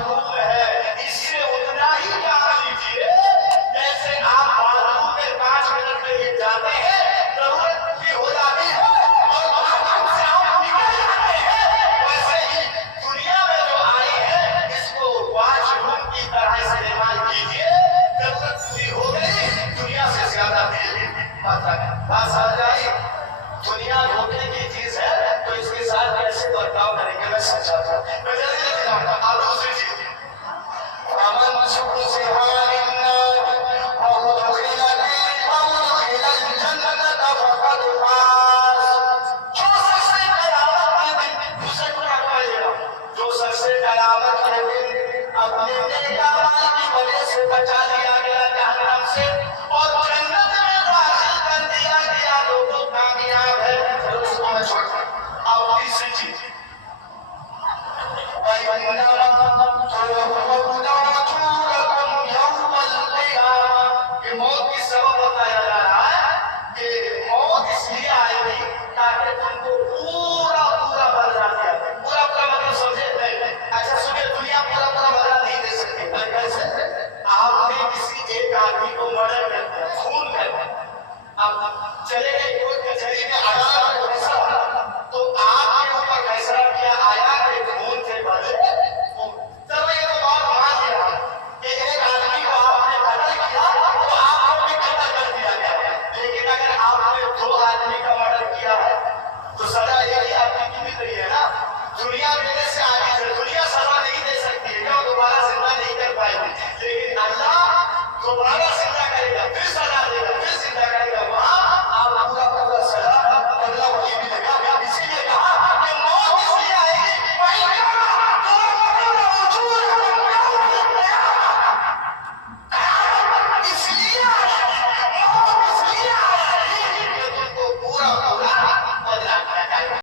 Wash room ہے، اس سے اتنا ہی کام لیجیے جیسے آپ باتھ روم میں 5 منٹ میں ہی جاتے ہیں، ضرورت پوری ہو جاتی ہے اور باتھ روم سے آپ نکل جاتے ہیں، ویسے ہی دنیا میں جو آئی ہے اس کو واش روم کی طرح استعمال کیجیے، ضرورت پوری ہو گئی، دنیا سے زیادہ دل بات آ جائے۔ دنیا دھوکے کی چیز ہے تو اس کے ساتھ کیسے برتاؤ کریں گے میں سمجھاتا ہوں۔ میں جلدی جلدی جاؤں گا، آپ دوسری چیز امن شکر سے جو سب سے قیامت کے دن اپنے